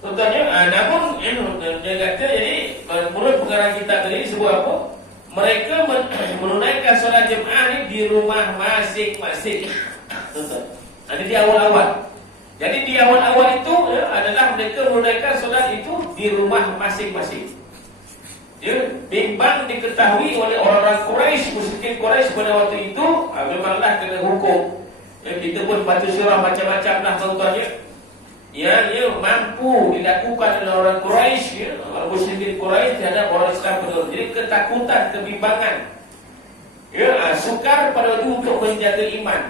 Contohnya, namun dia kata jadi menurut pengarang kitab tadi sebut apa? Mereka menunaikan solat jemaah ni di rumah masing-masing. Contoh. Ada di awal-awal. Jadi di awal-awal itu adalah mereka menunaikan solat itu di rumah masing-masing. Bimbang diketahui oleh orang-orang Quraisy, musyrikin Quraisy pada waktu itu, memanglah kena hukum. Kita pun baca surah macam-macam lah tuan-tuan yang mampu dilakukan oleh orang Quraisy, orang musyrikin Quraisy terhadap orang Islam betul. Jadi ketakutan, kebimbangan, sukar pada waktu untuk menjaga iman.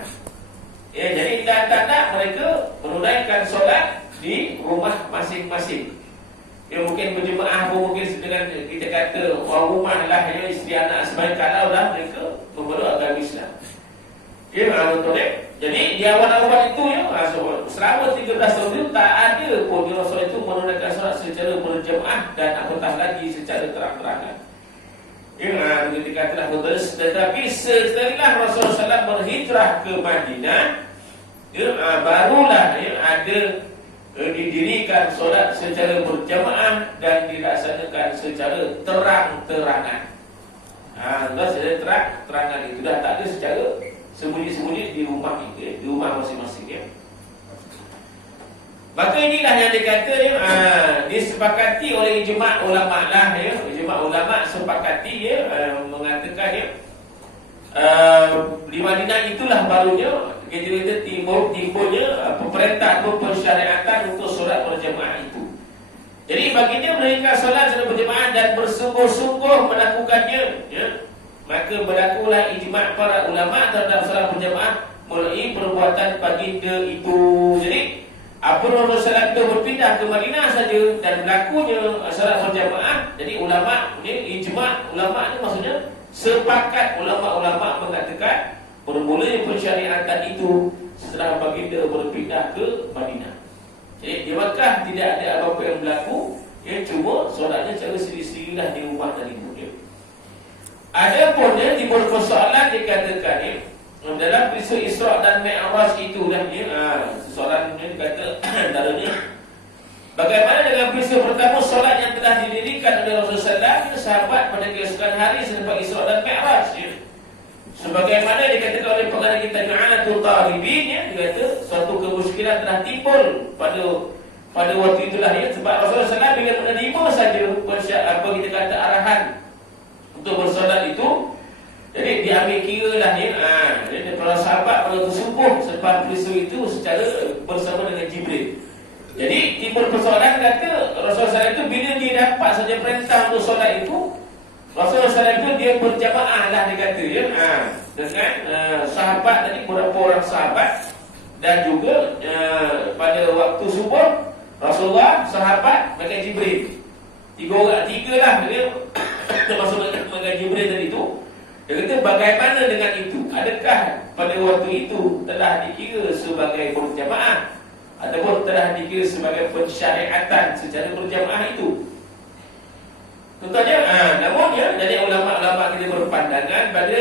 Jadi tak mereka menunaikan solat di rumah masing-masing. Mungkin berjemaah pun mungkin dengan kita kata orang rumah lah, isteri anak sebaik kalau dah mereka memeluk agama Islam. Betul Jadi di awal-awal itu selama 13 tahun itu tak ada pun Rasul itu menunaikan solat secara berjemaah dan apatah lagi secara terang-terangan. Ketika katalah betul. Tetapi setelah Rasulullah SAW berhijrah ke Madinah, barulah ada didirikan solat secara berjamaah dan dilaksanakan secara terang-terangan. Secara terang-terangan itu dah tak ada secara sembunyi-sembunyi di rumah itu, di rumah masing-masing. Maka inilah yang dikata disepakati oleh ijma' ulama lah. Ijma' ulama sepakati mengatakan di Madinah itulah barunya kita timbulnya pemerintah atau pensyariatan untuk solat berjemaah itu. Jadi baginda menunaikan solat secara berjemaah dan bersungguh-sungguh melakukannya, maka berlakulah ijma' para ulama terhadap solat berjemaah melalui perbuatan baginda itu. Jadi apabila Rasulullah itu berpindah ke Madinah saja dan berlakunya solat berjemaah, jadi ulama ni ijma' ulama ni maksudnya sepakat ulama-ulama mengatakan bermulanya pensyariatan itu setelah baginda berpindah ke Madinah. Jadi di Makkah tidak ada apa-apa yang berlaku, cuma solatnya secara sendiri-sendirilah di rumah tadi. Ada pun di persoalan dikatakan dalam peristiwa Isra dan Mi'raj itu soalan ini dikata antaranya bagaimana dengan peristiwa pertama solat yang telah didirikan oleh Rasulullah SAW, sahabat pada keesokan hari selepas Isra dan Mi'raj. Sebagaimana dikatakan oleh pengarang kitab I'anatul Talibin, dikata suatu kemusykilan telah timbul pada waktu itulah sebab Rasulullah SAW bila menerima saja apa kita kata arahan untuk bersolat itu, jadi diambil kira lah jadi para sahabat pada subuh selepas peristiwa itu secara bersama dengan Jibril. Jadi timbul persoalan kata Rasulullah SAW itu bila dia dapat saja perintah untuk solat itu, Rasulullah SAW itu dia berjamaah lah dikata dengan sahabat tadi, beberapa orang sahabat, dan juga pada waktu subuh Rasulullah, sahabat, dengan Jibril. Tiga lah dia termasuk dengan Jibril tadi itu. Dia kata bagaimana dengan itu? Adakah pada waktu itu telah dikira sebagai berjamaah ataupun telah dikira sebagai pensyariatan secara berjamaah itu? Contohnya, namun dari ulama-ulama kita berpandangan pada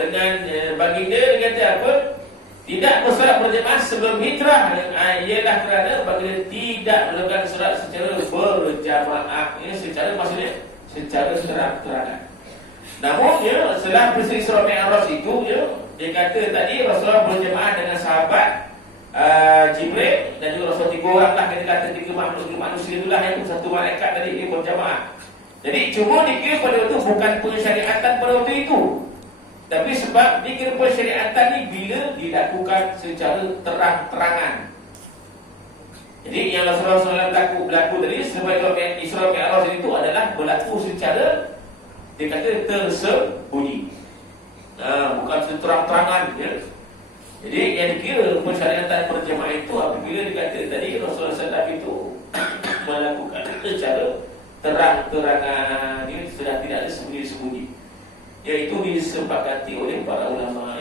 dengan baginda dia kata apa? Tidak bersolat berjamaah sebelum hijrah ialah kerana baginda tidak melakukan solat secara berjamaah. Ini secara maksudnya secara terang-terangan. Namun setelah peristiwa Isra Mi'raj itu dia kata tadi Rasulullah berjamaah dengan sahabat Jibril dan juga Rasul tiga orang lah, kita kata tiga manusia itulah yang satu malaikat tadi dia berjamaah. Jadi cuma dikira pada waktu bukan pensyariatan pada waktu itu, tapi sebab dikira pensyariatan ni bila dilakukan secara terang-terangan. Jadi yang Rasulullah SAW berlaku tadi sebab Isra Mi'raj itu adalah berlaku secara dia kata tersembunyi, bukan terang-terangan. Jadi yang dikira pensyariatan berjamaah itu apabila dikata tadi Rasulullah SAW itu melakukan secara terang-terangan, ini sudah tidak ada sembunyi-sembunyi, iaitu disepakati oleh para ulama.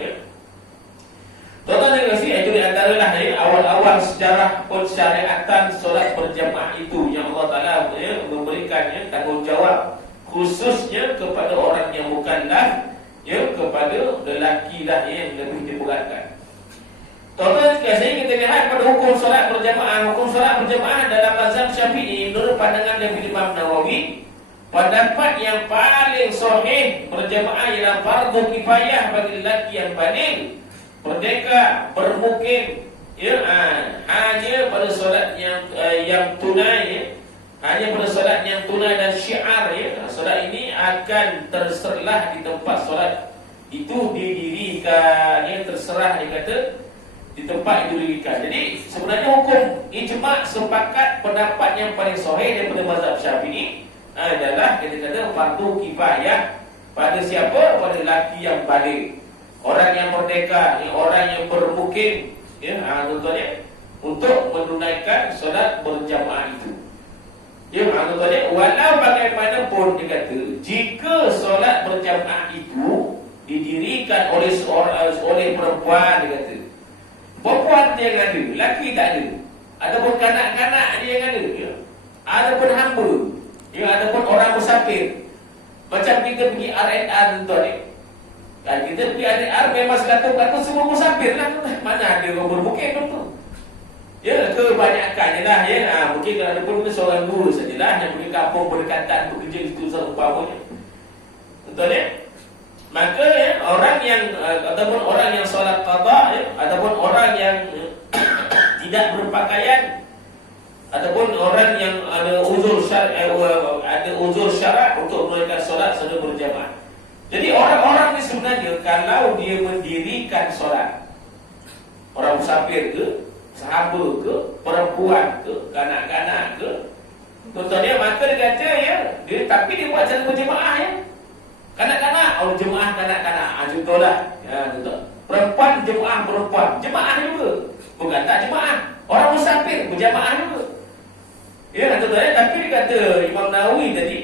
Tuan-tuan dan puan-puan, itu di antaralah awal-awal sejarah pensyariatan solat berjamaah itu yang Allah Ta'ala memberikannya tanggungjawab khususnya kepada orang yang mukallaf, kepada lelaki lah yang lebih diberatkan. Tuan-tuan sekalian, kita lihat pada hukum solat berjamaah. Hukum solat berjamaah dalam mazhab Syafi'i menurut pandangan dari Imam Nawawi, pendapat yang paling sahih berjamaah ialah fardu kifayah bagi lelaki yang baligh, merdeka, bermukim, ya, hanya pada solat yang tunai, ya. Hanya pada solat yang tunai dan syiar, ya. Solat ini akan terserlah di tempat solat itu didirikan, ya, terserah dikata di tempat itu didirikan. Jadi sebenarnya hukum ijma' sepakat pendapat yang paling sahih daripada mazhab Syafi'i adalah kita kata fardu kifayah pada siapa? Pada lelaki yang baligh, orang yang merdeka, ya, orang yang bermukim, ya, tuan-tuan, untuk menunaikan solat berjamaah itu. Ya, tuan-tuan, walau bagaimanapun dia kata, jika solat berjamaah itu didirikan oleh perempuan, dia kata, perempuan dia yang ada, lelaki tak ada. Ataupun kanak-kanak dia yang ada, ya. Ataupun hamba, ya, ataupun orang musafir. Macam kita pergi R&R, tuan-tuan, ya. Kan kita pergi R&R memang sekatung-katung semua musafir lah. Mana ada orang bermukim tu? Ya, kebanyakannya lah, ya. Mungkin ada pun seorang guru sajalah yang pergi kampung berdekatan bekerja di situ seumpamanya. Betul, ya? Maka, ya, orang yang ataupun orang yang solat qada, ya, ataupun orang yang tidak berpakaian, ataupun orang yang ada uzur syarak untuk menunaikan solat secara berjamaah. Jadi orang-orang ni sebenarnya kalau dia mendirikan solat, orang musafir ke, sahabat ke, perempuan ke, kanak-kanak ke, tuan-tuan, maka dia kata, ya, dia tapi dia buat secara berjamaah, ya. Kanak-kanak, jemaah kanak-kanak, contohlah, ya, contoh. Perempuan, jemaah perempuan, jemaah juga. Bukan tak jemaah, orang musafir berjamaah juga. Ya, contohnya, tapi dia kata Imam Nawawi tadi,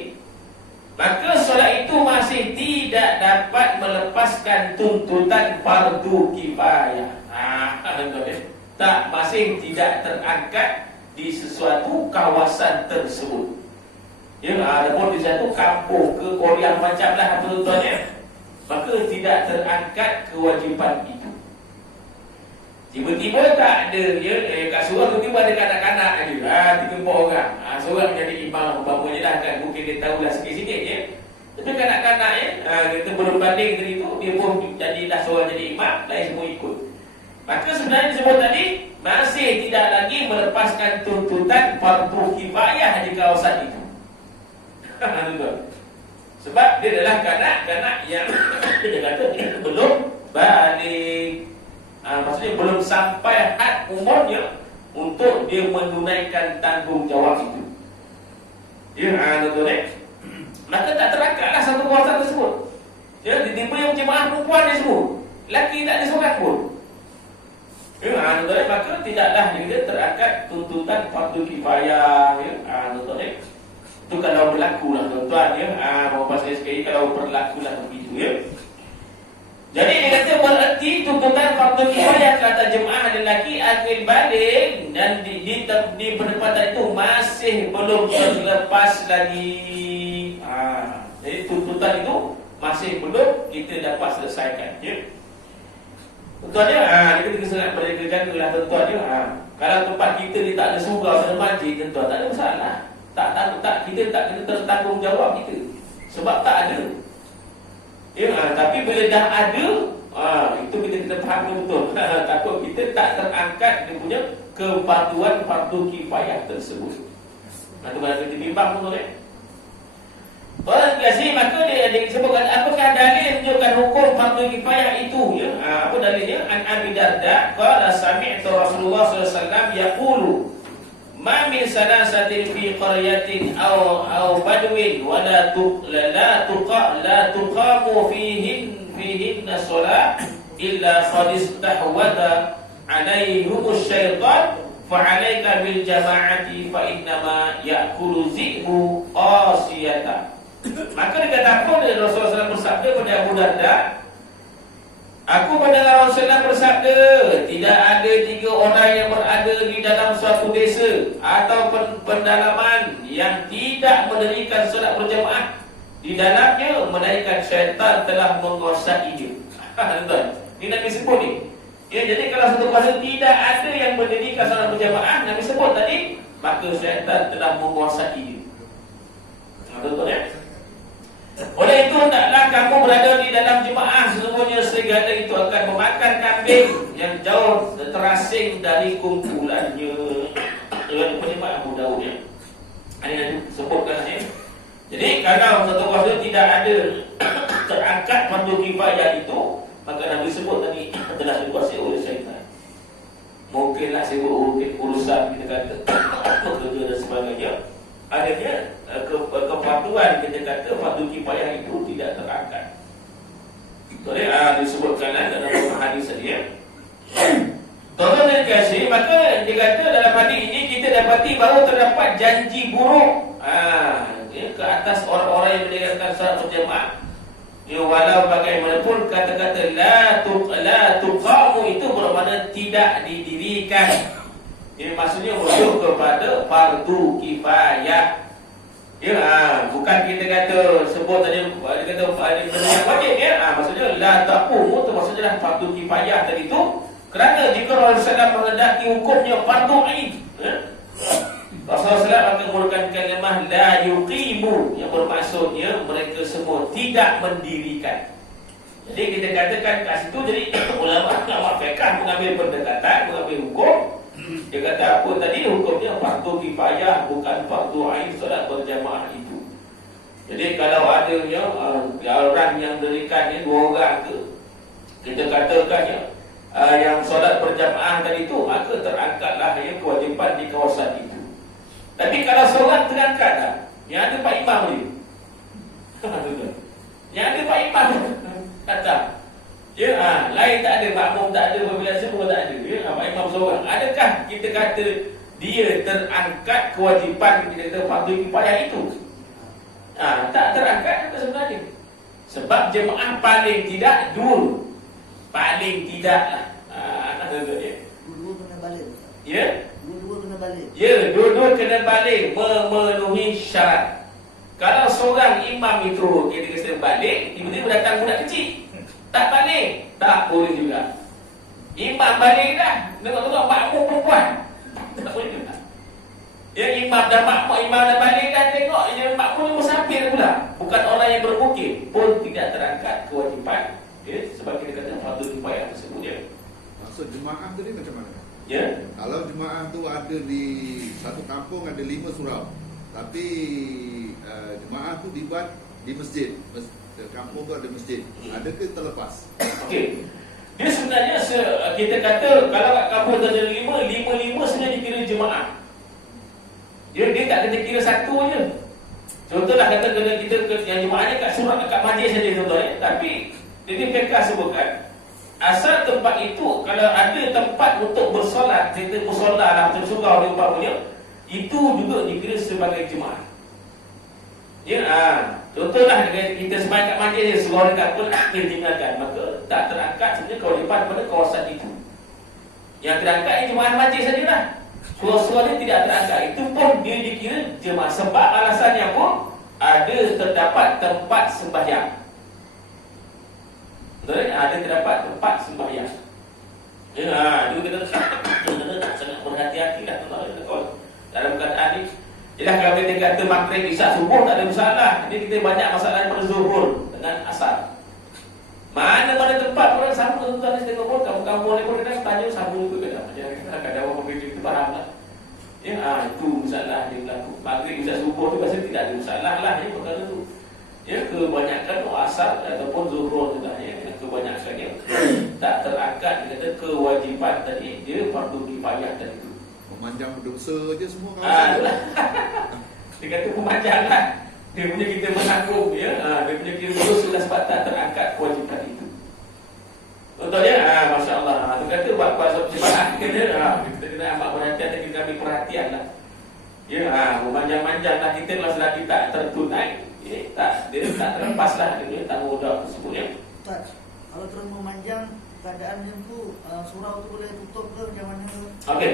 maka solat itu masih tidak dapat melepaskan tuntutan fardu kifayah. Contohnya, tak, masih tidak terangkat di sesuatu kawasan tersebut. Ya, adapun di satu kampung ke Korea macam lah, tuan-tuan, ya, maka tidak terangkat kewajipan itu. Tiba-tiba tak ada, ya, kat surau tiba-tiba ada kanak-kanak aja, 3-4 orang. Seorang menjadi imam, umpamanya dah kan, mungkin dia tahulah sikit-sikit, ya. Tapi kanak-kanak, ya, kita belum banding dari itu, dia pun jadilah seorang jadi imam, lain semua ikut. Maka sebenarnya disebut tadi masih tidak lagi melepaskan tuntutan fardu kifayah di kawasan itu. Sebab dia adalah kanak-kanak yang dia kata dia belum balik, maksudnya belum sampai had umurnya untuk dia menunaikan tanggungjawab itu. Ya, maka tak terangkatlah satu kawasan tersebut. Ya, tiba-tiba yang jemaah perempuan ni semua, lelaki tak ada seorang pun. Ya, maka tidaklah dia terangkat tuntutan fardu kifayah. Ya, itu kalau berlaku lah, tuan-tuan, ya. Bapak saya sekali, kalau berlaku lah begitu, ya. Jadi dia kata berarti tuntutan fardu kifayah kata jemaah lelaki akil baligh dan di penempatan itu masih belum terlepas lagi. Jadi tuntutan itu masih belum kita dapat selesaikan, ya. Tuan-tuan, ya, kita sangat berjaga-jagalah, tuan-tuan, ya. Kalau tempat kita ni tak ada surau, tak ada masjid, tuan-tuan, tak ada masalah. Kita tak kena tertanggung jawab kita, sebab tak ada. Ya, tapi bila dah ada, itu kita kena faham betul. Takut kita tak terangkat dia punya kepatuhan fardu kifayah tersebut. Itu kalau kita bimbang betul, ya. Orang kasih, maka dia disebutkan apakah dalil menunjukkan hukum fardu kifayah itu, ya. Apa dalilnya? An Abi Darda qala sami'tu Rasulullah sallallahu alaihi wasallam yaqulu ma min salasatin fi qaryatin aw badwin wa la tuqamu fihinna salat illa qad istahwada alaihumus syaitan fa 'alaika bil jama'ati fa innama ya'kulu dhi'bu qasiyata. Maka dikatakan oleh Rasulullah SAW bersabda pada Abu Darda, aku mendengar Rasulullah bersabda, tidak ada 3 orang yang berada di dalam suatu desa atau pendalaman yang tidak mendirikan solat berjamaah di dalamnya, melainkan syaitan telah menguasainya. Ini Nabi sebut ni. Ya, jadi kalau satu kuasa tidak ada yang mendirikan solat berjamaah, Nabi sebut tadi, maka syaitan telah menguasai dia. Betul ya? Oleh itu, hendaklah kamu berada di dalam jemaah. Sesungguhnya serigala itu akan memakan kambing yang jauh terasing dari kumpulannya. Dengan penyebab Abu Daud ya. Ini yang disebutkan ya. Jadi kalau satu kuasa tidak ada terangkat fardu kifayah itu, maka Nabi sebut tadi telah dikuasai oleh syaitan. Mungkinlah sibuk urusan kita kata kerja dan sebagainya. Adanya kepatuhan kita kata fardu kifayah itu tidak terangkat. Jadi disebutkan dalam hadis tadi ya. Tuan-tuan dan kasih, maka dia kata dalam hadis ini kita dapati bahawa terdapat janji buruk ke atas orang-orang yang mendirikan salat berjemaah. Ya, walau bagaimanapun kata-kata la tuqamu itu bermakna tidak didirikan. Ini maksudnya merujuk kepada fardu kifayah. Ya, bukan kita kata sebut tadi kata benda yang wajib ya. Maksudnya la taqumu itu maksudnya fardu kifayah tadi itu. Kerana jika Rasulullah menghendaki hukumnya fardu ain, Rasulullah akan menggunakan kalimah la yuqimu yang bermaksudnya mereka semua tidak mendirikan. Jadi kita katakan kat situ, jadi ulama fiqh mengambil pendekatan, mengambil hukum. Dia kata apa tadi hukumnya fardu kifayah bukan fardu ain solat berjamaah itu. Jadi kalau ada yang orang yang mendirikannya 2 orang ke, kita katakan yang solat berjamaah tadi itu, maka terangkatlah kewajipan di kawasan itu. Tapi kalau solat terangkat dah, yang ada Pak Imam ni. Yang ada Pak Imam datang. Ya, lain tak ada, makmum tak ada, pemilihan semua tak ada. Ya, Pak Imam seorang. Adakah kita kata dia terangkat kewajipan kita kata fardu kifayah itu? Tak terangkat itu sebenarnya. Sebab jemaah paling tidak dua. Paling tidaklah. Dua-dua kena balik. Ya? Dua-dua kena balik. Ya, dua-dua kena balik memenuhi syarat. Kalau seorang imam itu dia kena balik, tiba-tiba datang budak kecil, tak balik, tak boleh juga. Imam balik dah, tengok-tengok makmum perempuan, tak boleh juga. Ya, imam dah balik dah, tengok makmum ni musafir pula, bukan orang yang bermukim, pun tidak terangkat kewajipan. Ya, sebab kita kata fardu kifayah tersebut ya. Maksud jemaah tu ni macam mana? Ya. Kalau jemaah tu ada di satu kampung ada 5 surau, tapi jemaah tu dibuat di masjid. Kampung tu ada masjid. Adakah terlepas? Okey. Dia sebenarnya kita kata kalau kat kampung tu ada 5 sebenarnya dikira jemaah. Dia tak kena kira satu je. Contohlah kata kita yang jemaahnya kat surat kat majlis saja contohnya. Tapi jadi mereka sebutkan asal tempat itu kalau ada tempat untuk bersolat, kita bersolat lah macam surau dia umpamanya, itu juga dikira sebagai jemaah. Ya, contohlah kita sembahyang kat majlis surau dekat pun kita tinggalkan, maka tak terangkat sebenarnya kewajipan pada kawasan itu. Yang terangkat ni jemaah majlis sajalah. Surau-surau ni tidak terangkat, itu pun dia dikira jemaah sebab alasannya pun ada terdapat tempat sembahyang. Ada terdapat tempat sembahyang. Ya, dulu kita tak sangat berhati-hati lah dalam keadaan ni. Jelah kalau kita kata maghrib, isyak, subuh tak ada masalah. Jadi kita banyak masalah pada zuhur dengan asar. Mana-mana tempat orang sama tuan-tuan ni tengok pun kamu-kamu ni pun kadang tanya sama juga kadang. Kadang orang begitu kita faham lah. Ya, itu masalah dia berlaku. Maghrib, isyak, subuh tu biasanya tidak ada masalah lah ya perkara tu. Ya, kebanyakan asar ataupun zuhur tu lah ya. Kebanyakannya tak terangkat dia kata kewajipan tadi, dia fardu kifayah tadi tu. Memanjang berdosa je semua kawasan. Dia kata memanjang lah. Dia punya kita menanggung ya. Dia punya kira berdosa lah sebab tak terangkat kewajipan itu. Contohnya Masya Allah. Dia kata buat jemaah kita kena amat perhatian dan kita ambil perhatian lah. Ya, memanjang-manjang lah kita kalau selagi tak tertunai. Dia tak terlepas lah dia tanggungjawab tersebutnya. Ustaz, kalau terus memanjang keadaan yang tu, surau tu boleh tutup ke macam mana? Okey.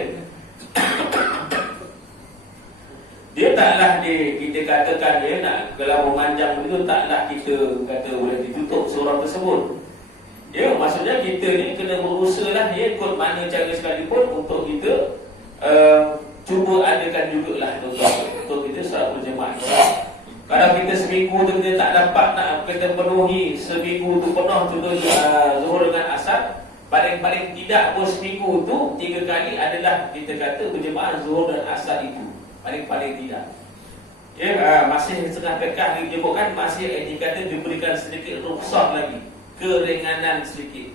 Dia taklah kita katakan kalau memanjang itu taklah kita kata boleh ditutup surau tersebut. Ya, maksudnya kita ni kena berusaha lah ya, ikut mana cara sekalipun untuk kita cuba adakan jugalah untuk kita solat berjemaah. Kalau kita seminggu tu kita tak dapat nak kita penuhi seminggu tu penuh contoh zuhur dengan asar, paling-paling tidak pun seminggu tu 3 kali adalah kita kata berjemaah zuhur dan asar itu paling-paling tidak. Ya, masih setengah pekah disebutkan masih dikata diberikan sedikit rukhsah lagi, keringanan sedikit.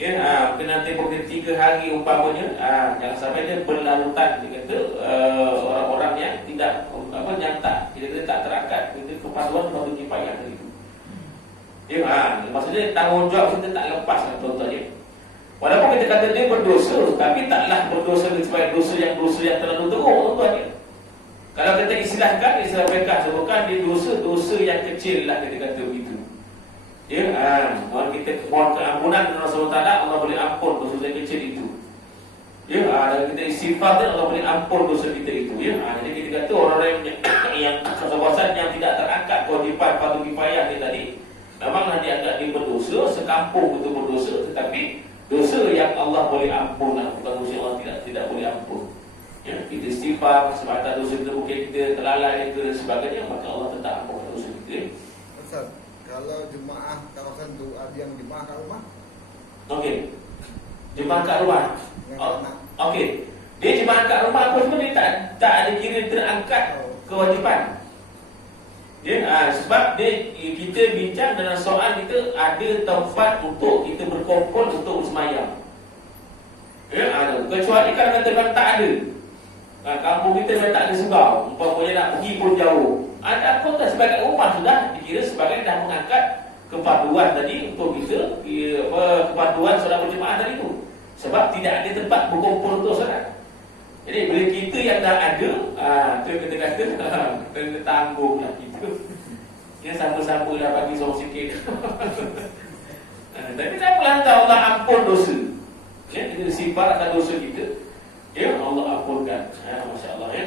Ya, kena tempoh 3 hari umpamanya, jangan sampai dia berlarutan. Dia kata orang-orang yang tidak nyata, dia tak terangkat, kita kepatuhan fardu kifayah tadi itu. Ya, maksudnya tanggungjawab kita tak lepas tuan-tuan ya. Walaupun kita kata dia berdosa, tapi taklah berdosa sebagai dosa yang terlalu teruk tuan-tuan ya. Kalau kita istilahkan, istilah mereka sebutkan dia dosa yang kecil lah, kita kata begitu. Ya, kalau kita mohon keampunan kepada Allah SWT, Allah boleh ampun dosa yang kecil itu. Ya, dan kita istighfar, Allah boleh ampun dosa kita itu. Ya, jadi kita kata orang-orang yang kawasan yang tidak terangkat kewajipan fardu kifayah ni tadi, memanglah dianggap dia berdosa, sekampung itu berdosa, tetapi dosa yang Allah boleh ampun, bukan dosa yang Allah tidak boleh ampun. Ya, kita istighfar sebab dosa kita mungkin kita terlalai dan sebagainya, maka Allah tetap ampun dosa kita. Ustaz, kalau jemaah kawasan tu ada yang jemaah kat rumah? Okey. Jemaah kat rumah. Okey. Dia jemaah kat rumah apa semua dia tak ada kira terangkat kewajipan. Ya, sebab kita bincang dalam soal kita ada tempat untuk kita berkumpul untuk sembahyang. Ya, kecuali kalau katakan tak ada. Kampung kita memang tak ada sebab umpamanya nak pergi pun jauh. Ada pun tak sebagai rumah sudah dikira sebagai dah mengangkat kepaduan tadi untuk kita kepaduan solat berjemaah tadi tu. Sebab tidak ada tempat berkumpul untuk solat. Jadi bila kita yang dah ada, tu kita kata kena tanggunglah kita. Dia sama-sama dah bagi seorang sikit. Tapi tak apalah, Allah ampun dosa. Ya, kita sifat akan dosa kita. Ya, Allah ampunkan. Masya Allah ya.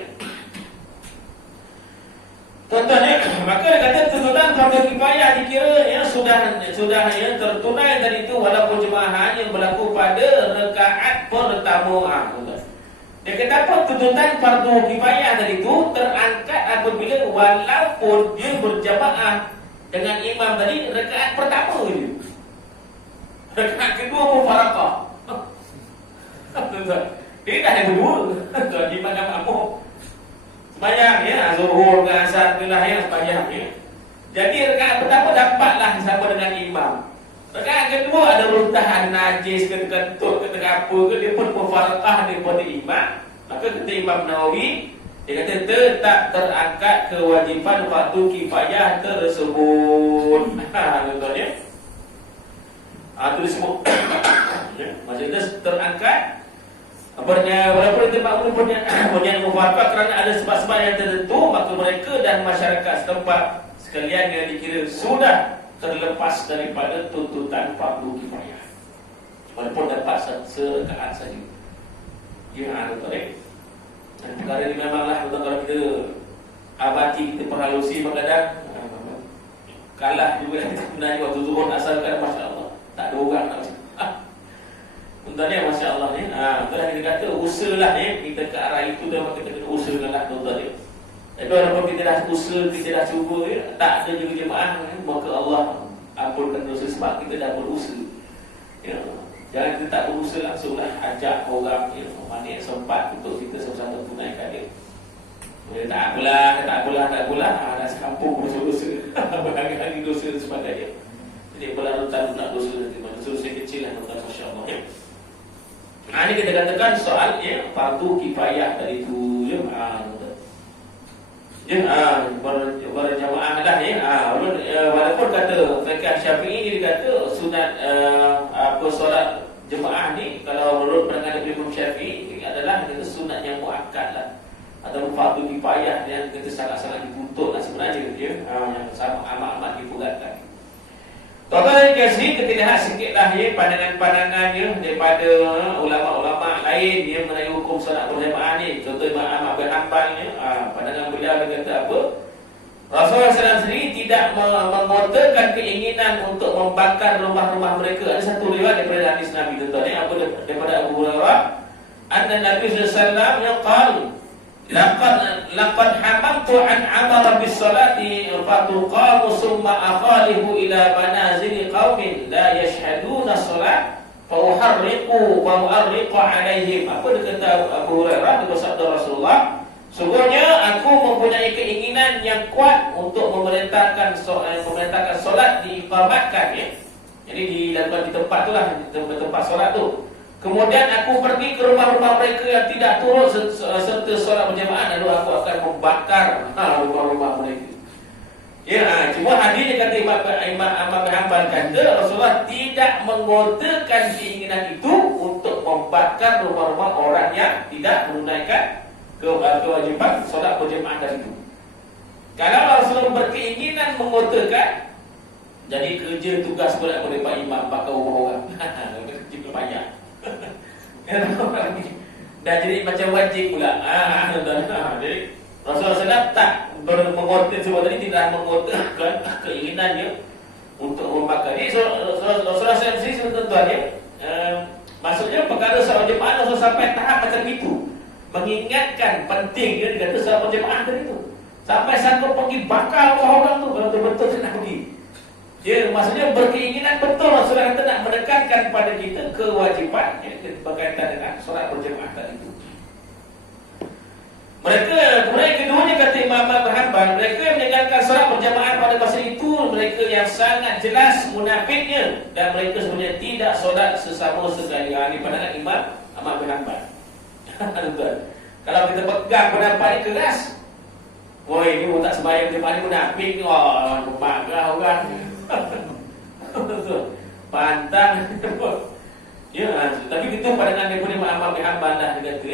Tuan-tuan ya, maka dia kata tuntutan fardu kifayah dikira ya sudah ya tertunai tadi itu walaupun jemaah hanya berlaku pada rakaat pertama. Dia kata apa tuntutan fardu kifayah tadi itu terangkat apabila walaupun dia berjamaah dengan imam tadi rakaat pertama je. Rakaat kedua pun faraqah. Tuan-tuan, dia dah ada dua. Tuan imam dan makmum sembahyang ya, zuhur dengan asar itulah ya sembahyang ya. Jadi rakaat pertama dapatlah sama dengan imam. Rakaat kedua ada runtahan najis ke kentut ke apa ke, dia pun mufaraqah daripada imam. Maka kata Imam Nawawi, dia kata tetap terangkat kewajipan fardu kifayah tersebut. Tuan-tuan ya. Itu disebut ya, maksudnya terangkat. Walaupun itu makmum punya mufaraqah kerana ada sebab-sebab yang tertentu, maka mereka dan masyarakat setempat sekalian yang dikira sudah terlepas daripada tuntutan fardu kifayah. Walaupun dapat serakaat saja. Ya, tuan-tuan. Dan perkara ini memanglah kalau kita abati, kita perhalusi kadang kalah juga kita sebenarnya waktu zuhur asal kan, Masya Allah tak ada orang nak macam tuan-tuan ya, Masya Allah ni. Itulah kita kata usahalah ya, kita ke arah itu dan kita kena usahakanlah tuan-tuan ya. Tapi walaupun kita dah usaha, kita dah cuba ya, tak ada juga jemaah ya, maka Allah ampunkan dosa sebab kita dah berusaha ya. Jangan kita tak berusaha langsunglah ajak orang ya, mana yang sempat untuk kita sama-sama tunaikan dia. Tak apalah, dah sekampung dosa-dosa. Berhari-hari dosa dan sebagainya. Jadi berlarutan pula dosa nanti. Dosa kecil lah tuan-tuan, Masya Allah ya. Ini kita katakan soal ya, fardu kifayah tadi itu ya. Berjamaah lah ya. Walaupun kata fiqh Syafi'i dia kata sunat solat jemaah ni kalau menurut pandangan Imam Syafi'i adalah kata sunat yang muakkad lah, atau fardu kifayah yang kita sangat-sangat dituntut lah sebenarnya ya, yang sama amat-amat diberatkan. Tuan-tuan kasih kita lihat sikitlah ya pandangan-pandangannya daripada ulama-ulama lain yang mengenai hukum solat berjamaah ni. Contoh Imam Ahmad bin Hanbal ni, pandangan beliau dia kata apa? Rasulullah SAW sendiri tidak mengutarakan keinginan untuk membakar rumah-rumah mereka. Ada satu riwayat daripada hadis Nabi tuan-tuan, daripada Abu Hurairah, anna Nabi sallallahu alaihi wasallam yaqul laqad hamamtu an amara bis salati fatuqamu summa akhalihu ila manazil qaumin la yashhaduna salat fa uharriqu wa u'arriqu alaihim. Apa dia kata Abu Hurairah, dia sabda Rasulullah, sungguhnya aku mempunyai keinginan yang kuat untuk memerintahkan solat diiqamatkan, ya. Jadi dilakukan di tempat itulah, di tempat solat tu. Kemudian aku pergi ke rumah-rumah mereka yang tidak turut serta solat berjamaah, lalu aku akan membakar rumah-rumah mereka. Ya, cuma hadis dia kata Imam Ahmad bin Hanbal kata Rasulullah tidak mengutarakan keinginan itu untuk membakar rumah-rumah orang yang tidak menunaikan kewajiban solat berjamaah tadi itu. Kalau Rasulullah berkeinginan mengutarakan, jadi kerja tugas berat pada Pak Imam bakar rumah orang. Kerja payah. Dah jadi macam wajib pula. Jadi Rasulullah SAW tak mengutarakan semua tadi, tidak mengutarakan keinginannya untuk membakar. Jadi Rasulullah SAW sendiri tuan-tuan, maksudnya perkara solat jemaah Rasulullah sampai tahap macam itu, mengingatkan pentingnya dikata solat berjemaah tadi itu, sampai sanggup pergi bakar orang tu kalau betul-betul nak pergi. Ya, maksudnya berkeinginan betul Rasulullah kata nak menekankan kepada kita kewajipan berkaitan dengan solat berjemaah tadi itu. Kemudian keduanya kata Imam Ahmad bin Hanbal, mereka yang meninggalkan solat berjamaah pada masa itu mereka yang sangat jelas munafiknya, dan mereka sebenarnya tidak solat sesama sekali. Ini pandangan Imam Ahmad bin Hanbal. Kalau kita pegang pendapat ini keras, woi, ni tak sembahyang berjamaah ni munafik ni. Wah, marah orang. Pantang. Ya, tapi itu pandangan daripada Imam Ahmad bin Hanbal lah, dia kata,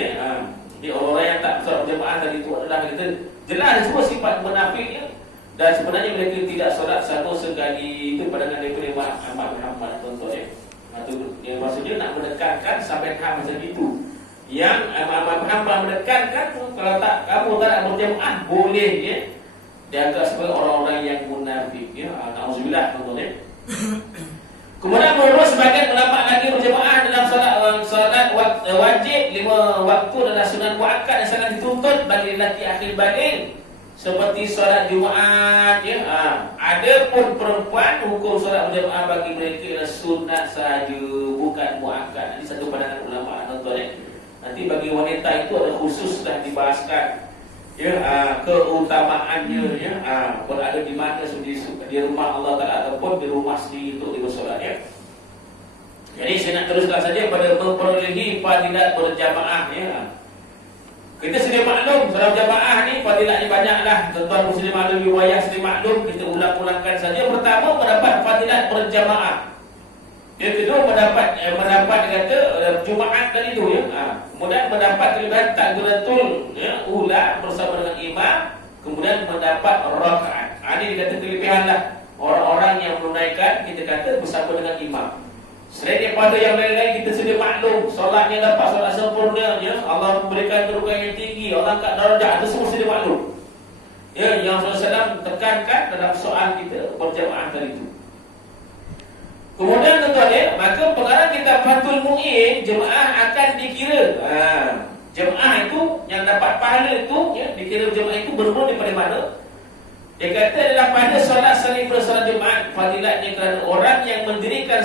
jadi orang yang tak solat berjamaah tadi itu adalah kita jelas semua sifat munafiknya, dan sebenarnya mereka tidak solat satu sekali. Itu pandangan daripada Imam Ahmad bin Hanbal, tuan-tuan, ya. Maksudnya nak menekankan sampai tahap macam itu. Yang Imam Ahmad bin Hanbal menekankan, kalau tak kamu tak nak berjamaah boleh, ya, dianggap sebagai orang-orang yang munafik, ya. Nauzubillah, tuan-tuan, ya. Kemudian menurut sebagian ulama lagi berjemaah dalam solat wajib 5 waktu adalah sunat muakkad yang sangat dituntut bagi lelaki akhir baligh seperti solat Jumaat, ya. Adapun perempuan, hukum solat berjemaah bagi mereka adalah sunat sahaja, bukan muakkad. Ini satu pandangan ulama, tuan-tuan, ya. Nanti bagi wanita itu ada khusus dah dibahaskan, ya, keutamaannya, ya, berada di mana, di rumah Allah Ta'ala ataupun di rumah sendiri untuk bersolat, ya. Jadi saya nak teruskan saja pada memperolehi fadilat berjamaah, ya. Kita sedia maklum solat berjamaah ni fadilatnya banyaklah, tuan-tuan muslim maklum, riwayat sedia maklum, kita ulang-ulangkan saja. Pertama, mendapat fadilat berjamaah. Yang kedua, mendapat kata Jumaat tadi tu, ya. Kemudian mendapat kelebihan takbiratul, ya, ula bersama dengan imam. Kemudian mendapat rakaat. Ini dikata kelebihan lah orang-orang yang menunaikan, kita kata bersama dengan imam. Selain daripada yang lain-lain, kita sedia maklum solatnya dapat solat sempurna, ya. Allah memberikan kedudukan yang tinggi, Allah angkat darjah, itu semua sedia maklum, ya. Yang Rasulullah SAW tekankan dalam soal kita berjamaah tadi itu. Kemudian tuan-tuan, ya, maka pengarang kitab Fathul Mu'in, jemaah akan dikira. Jemaah itu yang dapat pahala itu, ya, dikira jemaah itu bermula daripada mana? Dia kata adalah pada solat selain bersolat Jumaat, fadilatnya kerana orang yang mendirikan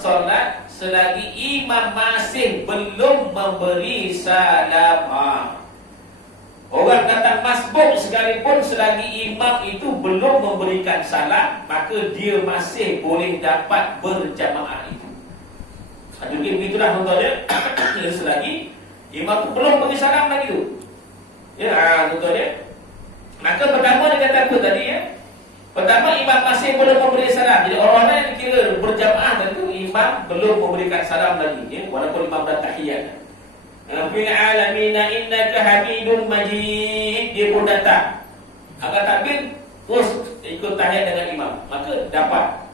solat selagi imam masih belum memberi salam. Orang datang masbuk sekalipun selagi imam itu belum memberikan salam, maka dia masih boleh dapat berjamaah itu. Jadi begitulah, tuan-tuan, ya. Selagi imam itu belum beri salam lagi tu, ya, tuan-tuan, ya. Maka pertama dia kata apa tadi, ya? Pertama, imam masih belum memberi salam. Jadi orang-orang yang kira berjamaah tadi tu, imam belum memberikan salam lagi, ya, walaupun imam dah tahiyat. Fil alamina innaka hamidun majid, dia pun datang, agak takbir terus ikut tahiyat dengan imam, maka dapat,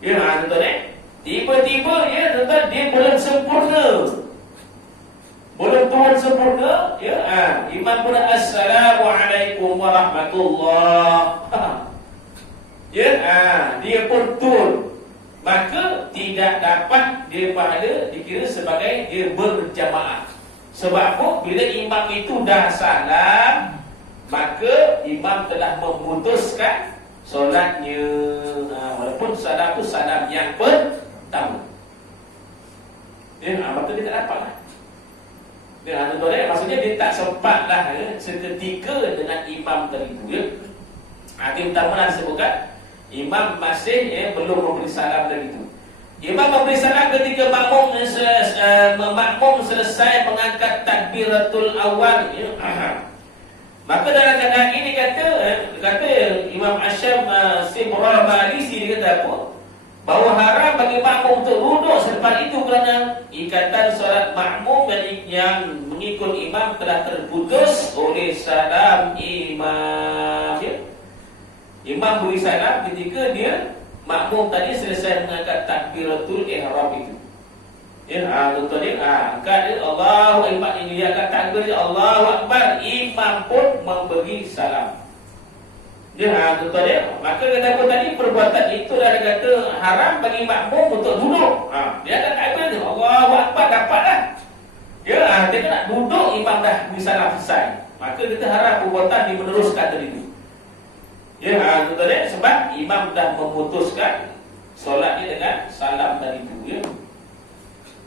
ya, tuan-tuan, tiba-tiba, ya, tuan-tuan, dia belum sempurna, belum turun sempurna, ya, imam pun assalamualaikum warahmatullah. Ya, dia pun tun, maka tidak dapat dia pahala dikira sebagai dia berjamaah. Sebab apa? Bila imam itu dah salam, maka imam telah memutuskan solatnya. Walaupun salam itu salam yang pertama. Maka dia tak dapat lah. Maksudnya dia tak sempat lah seketika dengan imam tadi tu. Dia utama lah disebutkan imam masih belum memberi salam tadi tu. Imam memberi salam ketika makmum selesai mengangkat takbiratul awal. Maka dalam keadaan ini kata Imam Asyam Sibra Malisi, dia kata apa? Bahawa haram bagi makmum untuk duduk selepas itu kerana ikatan solat makmum yang mengikut imam telah terputus oleh salam imam. Imam beri salam ketika dia makmum tadi selesai mengangkat takbiratul ihram itu. Tuan-tuan angkat dia Allahu Akbar, ini dia angkat takbir dia Allahu Akbar, imam pun memberi salam. Tuan-tuan maka kata apa tadi, perbuatan itu dah kata haram bagi makmum untuk duduk. Dia angkat takbir dia Allahu Akbar, dapatlah. Dia nak duduk, imam dah beri salam selesai. Maka kita haram perbuatan dia meneruskan tadi itu. Tuan-tuan sebab imam dah memutuskan solat dia dengan salam tadi itu.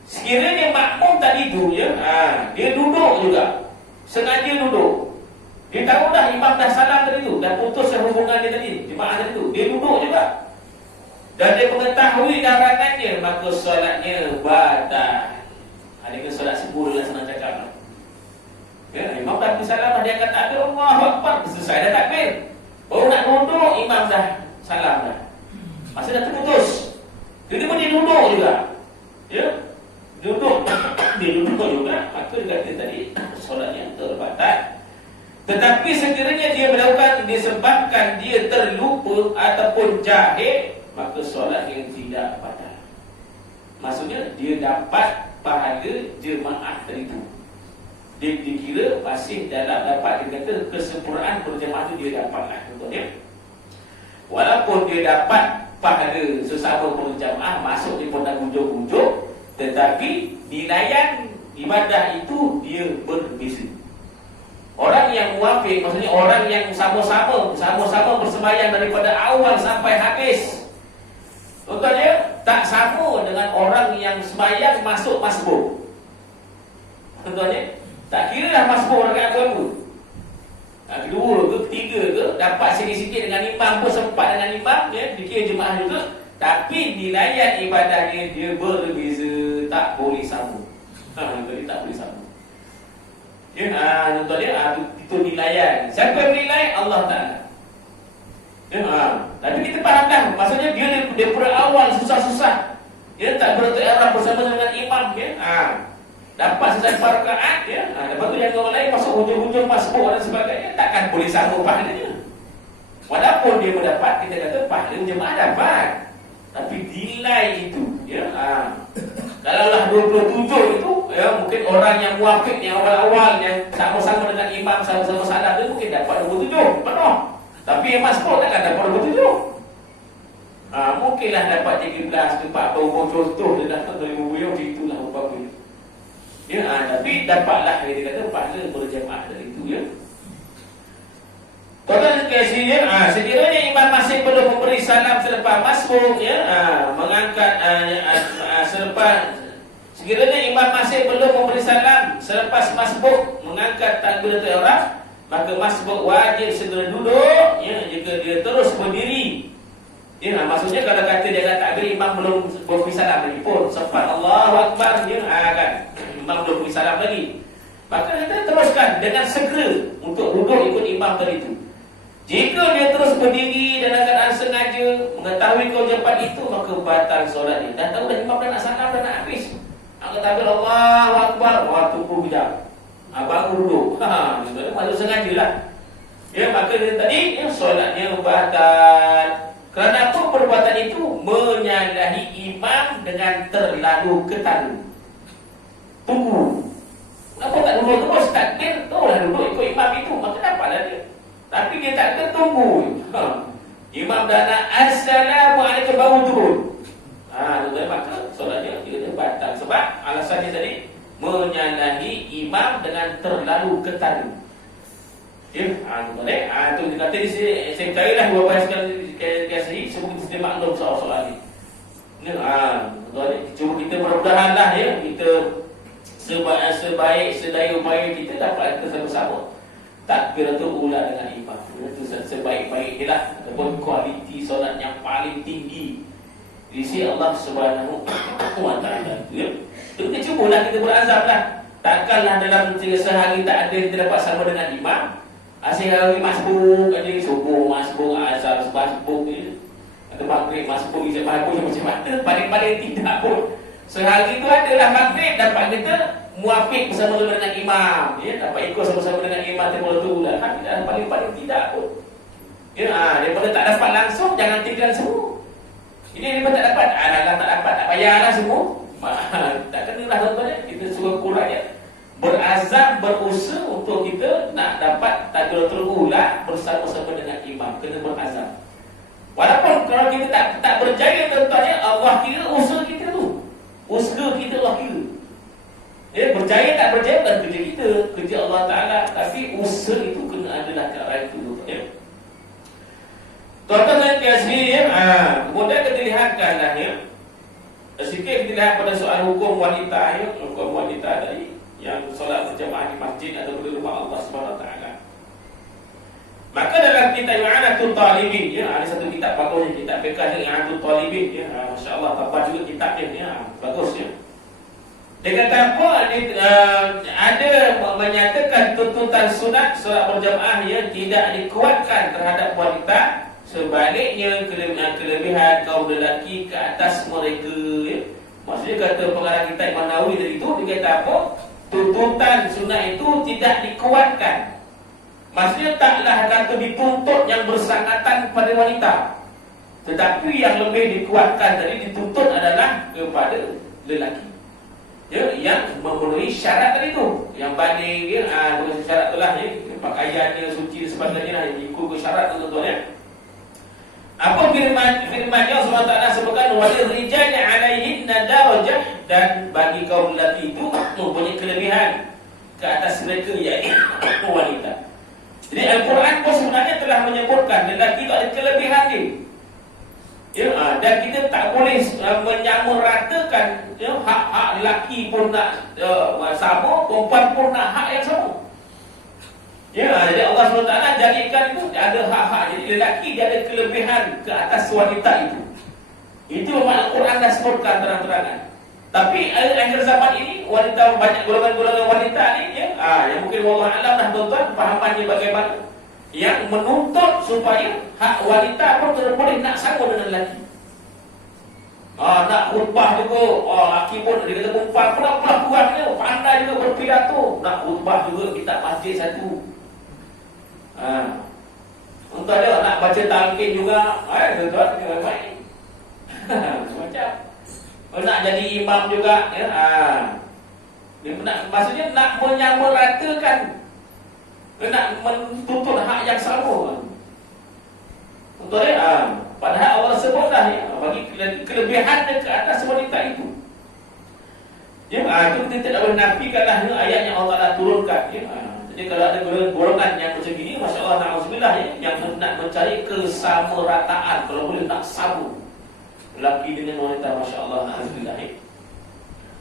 Sekiranya makmum tadi tu dia duduk juga, sengaja duduk. Dia tahu dah imam dah salam tadi tu, dah putus hubungan dia tadi, jemaah tadi tu, dia duduk juga. Dan dia mengetahui darangannya, maka solatnya batal. Adakah solat sepuluh lah senang cakap. Imam dah bersalam, dia akan takbir Allahu Akbar, selesai dah takbir. Baru nak duduk, imam dah salam dah. Masa dah terputus. Dia pun dia duduk juga. Duduk juga, maka dia kata tadi solatnya terbatal. Tetapi sekiranya dia melakukan disebabkan dia terlupa ataupun jahil, maka solatnya tidak batal. Maksudnya dia dapat pahala jemaah tadi itu. Dia dikira masih dalam dapat, dia kata kesempurnaan berjemaah itu dia dapatlah, contohnya. Walaupun dia dapat pahala sesama berjemaah masuk di pondok hujung-hujung, tetapi nilaian ibadah itu dia berbeza. Orang yang muwafiq, maksudnya orang yang sama-sama bersembahyang daripada awal sampai habis, contohnya tak sama dengan orang yang sembahyang masuk masbuk. Contohnya tak kira dah masbuk rakaat berapa, kedua ke ketiga ke, dapat sikit-sikit dengan imam pun sempat dengan imam, dikira jemaah juga, tapi nilaian ibadahnya dia berbeza, tak boleh sama. Jadi tak boleh sama. Contoh dia itu nilaian. Siapa yang menilai? Allah Ta'ala. Tapi kita faham dah, maksudnya dia daripada awal susah-susah, dia tak berikrar bersama dengan imam, dapat selesai rakaat, lepas tu yang orang lain masuk hujung-hujung masbuk dan sebagainya, takkan boleh sama pahalanya. Walaupun dia mendapat, kita kata pahala jemaah dapat, tapi nilai itu kalaulah 27 itu, mungkin orang yang muwafiq yang awal-awal yang sama-sama dengan imam, sama-sama salam tu mungkin dapat 27 penuh. Tapi yang masbuk takkan dapat 27. Mungkinlah dapat 13 ke 40 contoh dia dapat dari beliau, itulah umpamanya. Tapi dapatlah dia kata pahala berjemaah dari itu, Tuan-tuan sekalian, sekiranya imam masih belum memberi salam selepas masbuk, mengangkat sekiranya imam masih belum memberi salam selepas masbuk mengangkat takbiratul ihram, maka masbuk wajib segera duduk, jika dia terus berdiri. Maksudnya kalau kata dia kata takbir imam belum memberi salam lagi pun sempat Allahu Akbar, kan imam belum memberi salam lagi, maka kita teruskan dengan segera untuk duduk ikut imam tadi itu. Jika dia terus berdiri dalam keadaan sengaja mengetahui kewajipan itu, maka batal solat dia. Dah tahu dah imam dah nak salam, dah nak habis, angkat takbir Allahu Akbar, tunggu kejap, baru duduk. Maksud sengajalah. Maka dia tadi solatnya batal. Kerana apa? Perbuatan itu menyalahi imam dengan terlalu ketara. Tunggu. Kenapa tak duduk terus takbir? Tahulah duduk ikut imam itu, maka dapatlah dia. Tapi dia tak tertunggu. Imam dah nak assalamualaikum baru turun. Tuan-tuan, maka solatnya dia batal. Sebab alasannya tadi menyalahi imam dengan terlalu ketara. Ya, tuan-tuan, itu dia kata di sini, saya percayalah bapak sekali kasih semua kita maklum soal-soal ni. Tuan-tuan, cuba kita mudah-mudahanlah ya, kita sebaik sedaya upaya kita dapat kita sama-sama takbiratul ula dengan imam. Itu sebaik-baiknya lah, ataupun kualiti solat yang paling tinggi di sisi Allah Subhanahu wa taala. Ya. Kita cubalah kita berazamlah. Takkanlah dalam sehari tak ada kita dapat sama dengan imam. Asyik hari masbuk, ada subuh masbuk, asar masbuk, ada maghrib masbuk, isyak masbuk macam mana? Paling-paling tidak pun. Sehari itu adalah maghrib dapat kita muafiq bersama dengan imam, ya, dapat ikut sama-sama dengan imam tempoh tu lah. Kan paling-paling tidak pun. Ya, daripada tak dapat langsung jangan tinggal semua. Ini daripada tak dapat, tak dapat, tak payahlah semua. Tak kenalah tuan-tuan, kita suruh kurang ya. Berazam, berusaha untuk kita nak dapat takbiratul ula bersama-sama dengan imam. Kena berazam. Walaupun kalau kita tak berjaya tuan-tuan, Allah kira usaha kita tu. Usaha kita Allah kira. Berjaya tak berjaya bukan kerja kita, kerja Allah Ta'ala. Tapi usaha itu kena adalah ke arah itu tuan-tuan. Tuan-tuan dan sekalian, kemudian kita lihatkanlah ya. Sikit kita lihat pada soal hukum wanita ya, hukum wanita tadi yang solat berjamaah di masjid atau di rumah Allah Subhanahu Wa Taala. Maka dalam kitab I'anatul Talibin ya, ada satu kitab bagus, kitab fiqh I'anatul Talibin ya, masya-Allah, tambah juga kitabnya ya, bagus ya. Dia kata apa? Ada menyatakan tuntutan sunat solat berjamaah ya tidak dikuatkan terhadap wanita. Sebaliknya kelebihan kaum lelaki ke atas mereka ya. Maksudnya kata pengarang kitab Imam Nawawi tadi itu, dia kata apa? Tuntutan sunat itu tidak dikuatkan. Maksudnya taklah kata dituntut yang bersangatan kepada wanita, tetapi yang lebih dikuatkan tadi dituntut adalah kepada lelaki ya, yang memenuhi syarat tadi itu. Yang banding ya, dengan syarat itulah ya, pakaiannya suci dan sebagainya yang ikut syarat tuan-tuan ya. Apa firman Allah SWT sebutkan walil rijali alaihinna darajah, dan bagi kaum lelaki itu mempunyai kelebihan ke atas mereka iaitu wanita. Jadi Al-Quran pun sebenarnya telah menyebutkan lelaki itu ada kelebihan dia. Ya, dan kita tak boleh menyamaratakan ya, hak-hak lelaki pun nak sama, perempuan pun nak hak yang sama. Ya, jadi Allah SWT jadikan itu ada hak-hak. Jadi lelaki dia ada kelebihan ke atas wanita itu. Itu memang Al-Quran dah sebutkan terang-terangan. Tapi akhir zaman ini wanita, banyak golongan-golongan wanita ni ya, yang mungkin wallahu alam dah tuan-tuan fahamannya bagaimana, yang menuntut supaya hak wanita pun boleh nak sama dengan lelaki. Nak khutbah juga, lelaki pun dia kata perempuan pula kurangnya pandai juga berpidato, nak khutbah juga kita masjid satu. Untuk ada nak baca talqin juga, tuan-tuan kena baik. Macam nak jadi imam juga ya, dia maksudnya nak menyamaratakan, nak menuntut hak yang sama. Untuk dia padahal Allah sebut dah ya, bagi kelebihan ke atas wanita itu. Ya, itu kita tidak boleh nafikanlah ayat yang Allah Taala turunkan ya. Jadi kalau ada golongan yang macam ini, masya-Allah, na'udzubillah ya, yang nak mencari kesamarataan, kalau boleh tak sama lelaki dengan wanita, masya-Allah, na'udzubillah ya.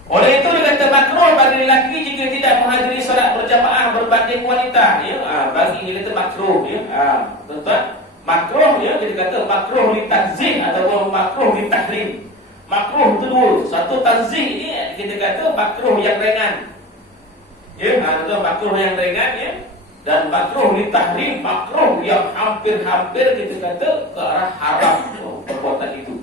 Oleh itu dia kata makruh bagi lelaki jika tidak menghadiri solat berjamaah berbanding wanita ya. Bagi dia kata makruh ya. Tuan-tuan, makruh ya, dia kata makruh li tanzih ataupun makruh li tahrim. Makruh itu dua. Satu tanzih ni kita kata makruh yang ringan. Ya, tuan-tuan, makruh yang ringan ya. Dan makruh li tahrim, makruh yang hampir-hampir kita kata ke arah haram perbuatan itu.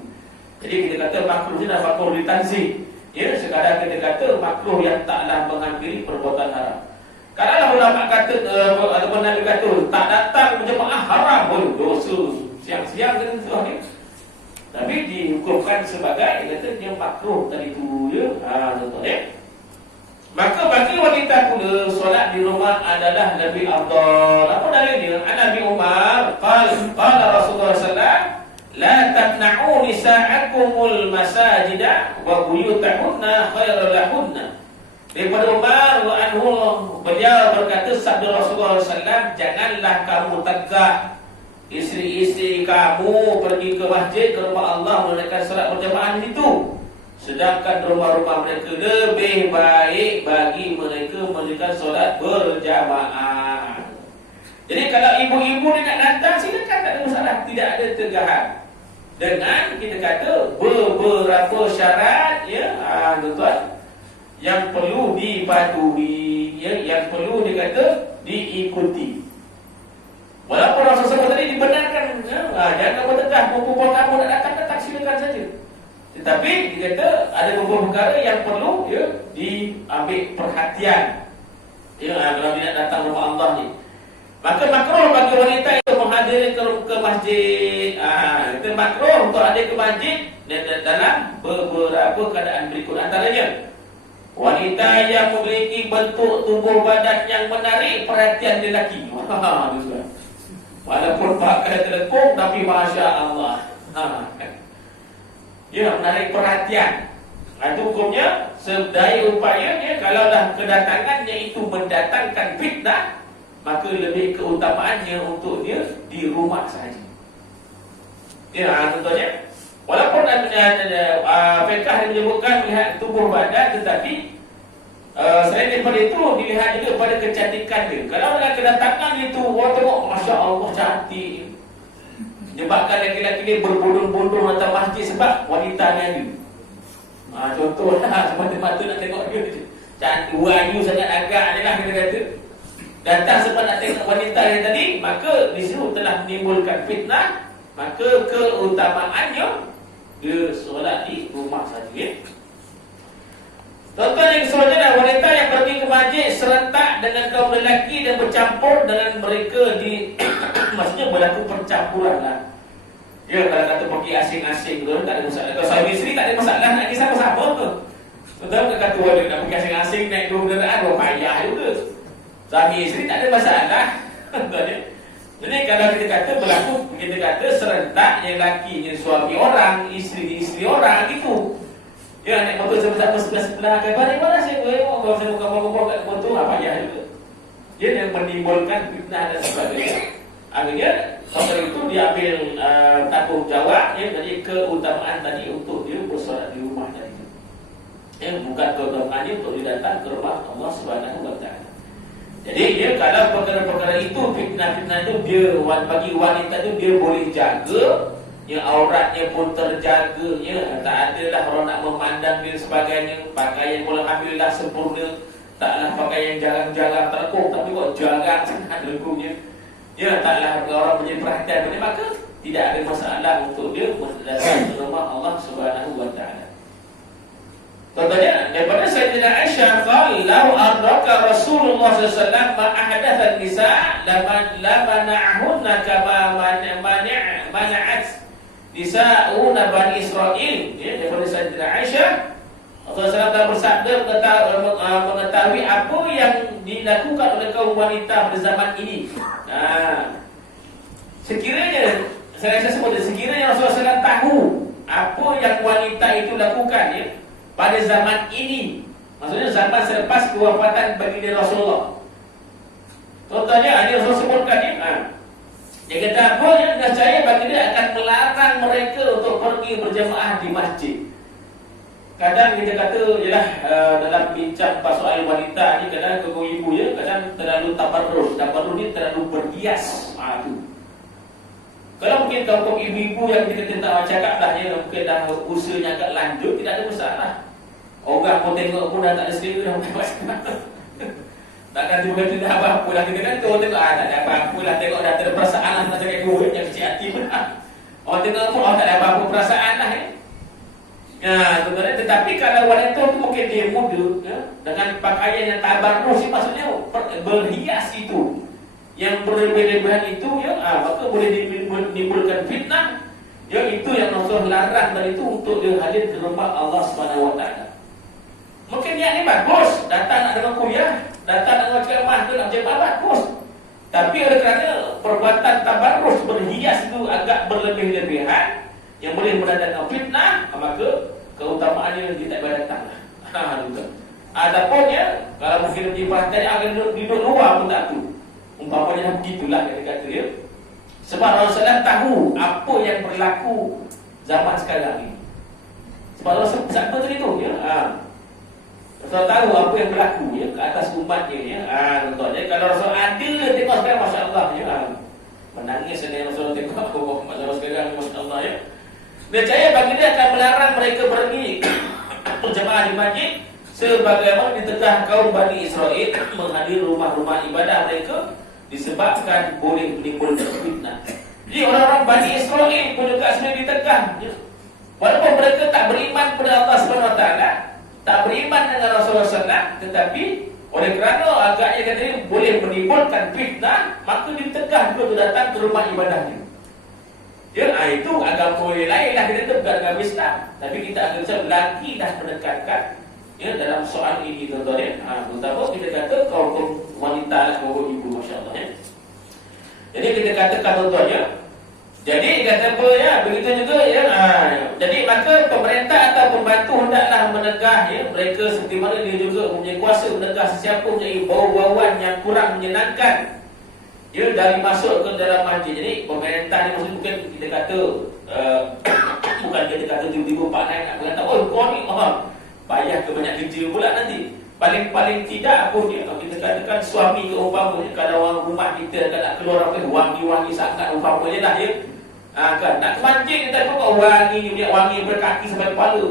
Jadi kita kata makruh ni adalah makruh li tanzih. Ya, sekadar kita kata makruh yang taklah menghampiri perbuatan haram. Kalau ulama kata ataupun Nabi kata tak datang berjemaah haram, dosa siang-siang kena tuan ni. Tapi dihukumkan sebagai kata yang makruh tadi tu ya. Tuan-tuan ya. Maka bagi wanita pula solat di rumah adalah lebih afdal. Apa dalilnya? An Nabi Umar qala Rasulullah sallallahu la tamna'u nisa'akumul masajida wa buyutahunna khairul lahunna. Daripada Umar anhu, beliau berkata, sabda Rasulullah sallallahu, janganlah kamu tegak isteri-isteri kamu pergi ke masjid, ke rumah Allah menunaikan solat berjamaah itu, sedangkan rumah-rumah mereka lebih baik bagi mereka menunaikan solat berjamaah. Jadi kalau ibu-ibu ni nak datang, silakan, tak ada masalah, tidak ada tegahan. Dengan kita kata beberapa syarat, ya, tuan-tuan, yang perlu dipatuhi, ya, yang perlu dikata diikuti. Walaupun Rasulullah tadi dibenarkan, ya, jangan bertegah, perempuan kamu nak datang silakan saja. Tetapi dikata ada beberapa perkara yang perlu, ya, diambil perhatian. Ya, kalau dia nak datang rumah Allah ni, maka makruh bagi wanita itu menghadiri ke masjid. Itu makruh untuk hadir ke masjid dalam beberapa keadaan berikut, antaranya wanita yang memiliki bentuk tubuh badan yang menarik perhatian lelaki. Walaupun pakai telekung, tapi Masya Allah, ya, menarik perhatian. Itu hukumnya sedaya upayanya. Kalau dah kedatangannya itu mendatangkan fitnah, maka lebih keutamaannya untuk dia di rumah saja. Ya, contohnya, walaupun fiqh menyebutkan melihat tubuh badan, tetapi selain daripada itu dilihat juga pada kecantikan dia. Kalau dengan kedatangan itu, orang tengok, Masya Allah, cantik, menyebabkan lelaki-lelaki ni berbondong-bondong datang masjid sebab wanita ni ada. Contohlah, semata-mata nak tengok dia cantik, wayu sangat, agak ni lah kita kata. Datang sebab nak tengok wanita yang tadi, maka di situ telah menimbulkan fitnah. Maka keutamaannya dia solat di rumah saja, ya. Contoh yang selanjutnya, wanita yang pergi ke masjid serentak dengan kaum lelaki dan bercampur dengan mereka di maksudnya berlaku percampuran lah. Ya, kalau kata pergi asing-asing tu tak ada masalah. Kalau suami isteri tak ada masalah, nak pergi sama-sama tu. Betul ke kata orang nak pergi asing-asing naik dua kenderaan, payah juga. Suami isteri tak ada masalah. Jadi kalau kita kata berlaku, kita kata serentak, yang lakinya suami orang, isteri orang gitu. Ya, naik motor sama-sama sebelah-sebelah, balik mana saya tengok, kalau saya buka-buka kat motor, payah juga. Dia yang menimbulkan fitnah dan sebagainya. Akhirnya oleh itu diambil tanggungjawab, ya, jadi keutamaan tadi untuk dia bersolat di rumah tadi. Bukan keutamaannya untuk dia datang ke rumah Allah Subhanahu wa taala. Jadi dia kalau perkara-perkara itu, fitnah-fitnah itu, dia bagi wanita itu dia boleh jaga, ya, auratnya pun terjaga, ya, tak adalah orang nak memandang dia sebagainya. Pakaian pun alhamdulillah sempurna, taklah pakaian jarang-jarang terkung, tapi kok jarang sangat lekungnya. Ya, taklah orang menjadi perhatian pada, maka tidak ada masalah untuk dia datang ke rumah Allah Subhanahu wa taala. Contohnya daripada Sayyidina Aisyah, "Lau adraka Rasulullah sallallahu alaihi wasallam ma ahdatha an-nisa' la mana'ahunna kama mana'at nisa'una Bani Israil." Ya, daripada Sayyidina Aisyah, Rasulullah SAW bersabda mengetahui apa yang dilakukan oleh kaum wanita pada zaman ini. Sekiranya, saya rasa sebut, sekiranya Rasulullah SAW tahu apa yang wanita itu lakukan, ya, pada zaman ini, maksudnya zaman selepas kewafatan baginda Rasulullah. Contohnya, ada Rasulullah sebutkan, ya, dia kata apa, ya, nescaya baginda akan melarang mereka untuk pergi berjamaah di masjid. Kadang kita kata, yalah, dalam bincang soal wanita ni, kadang ibu, ya, kadang terlalu tabarruj ni terlalu berhias. Tu. Kalau mungkin kaum ibu-ibu yang kita tak cakap dah, ya, mungkin dah usianya agak lanjut, tidak ada masalah. Orang pun tengok pun dah tak ada selera, dah bukan masalah. Takkan juga tidak apa-apa lah. Kita kan orang tengok, tak ada apa-apa lah. Tengok dah tak ada perasaan lah, tak cakap gue yang kecil hati pun lah. Orang tengok pun, tak ada apa-apa perasaan lah, ya. Tetapi kalau wanita tu mungkin dia muda, ya, dengan pakaian yang tabarruj, maksudnya berhias itu, yang berlebihan itu, ya, maka boleh menimbulkan fitnah. Ya, itu yang Rasulullah larang dari itu untuk dia hadir ke rumah Allah Subhanahu wa taala. Mungkin niat ni bagus, datang nak dengar kuliah, datang nak dengar ceramah tu nak ceramah bagus. Tapi oleh kerana perbuatan tabarrus berhias itu agak berlebih-lebihan yang boleh mendatangkan fitnah, maka keutamaannya dia tak boleh datang lah. Adapun ya, kalau mungkin jemaah tadi akan duduk luar pun tak tu. Umpamanya begitulah kata-kata dia. Sebab Rasulullah tahu apa yang berlaku zaman sekarang ni. Sebab Rasulullah siapa tadi tu ya. Rasulullah tahu apa yang berlaku ya ke atas umatnya ya. Contohnya kalau Rasulullah ada tengok sekarang masya-Allah ya. Menangis dengan Rasulullah tengok Rasulullah sekarang masya-Allah ya. Nescaya bagi dia akan melarang mereka pergi berjemaah di masjid sebagaimana ditegah kaum Bani Israel menghadiri rumah-rumah ibadah mereka disebabkan boleh menimbulkan fitnah. Jadi orang-orang Bani Israel pun juga sebenarnya ditegah ya. Walaupun mereka tak beriman kepada Allah SWT, tak beriman dengan Rasulullah SAW, tetapi oleh kerana agaknya kata ini boleh menimbulkan fitnah, maka ditegah untuk datang ke rumah ibadahnya. Ya, itu agama lain lah, kita bukan agama Islam. Tapi kita agak lagi dah menekankan ya dalam soal ini tuan-tuan ya. Terutama kita kata kaum wanita lah, kaum ibu masya-Allah ya. Jadi kita katakan tuan-tuan ya. Jadi kata apa ya, begitu juga ya. Jadi maka pemerintah atau pembantu hendaklah menegah ya mereka seperti mana dia juga mempunyai kuasa menegah sesiapa mempunyai bau-bauan yang kurang menyenangkan. Ya dari masuk ke dalam masjid. Jadi pemerintah ni maksud bukan kita kata bukan kita kata tiba-tiba Pak Naik nak berkata, oh kau ni payah ke banyak kerja pula nanti. Paling tidak pun ya, kalau kita katakan suami ke umpamanya, kalau orang rumah kita nak keluar apa wangi-wangi sangat umpamanya lah ya. Kan nak ke masjid kita pun kau wangi berkaki sampai kepala.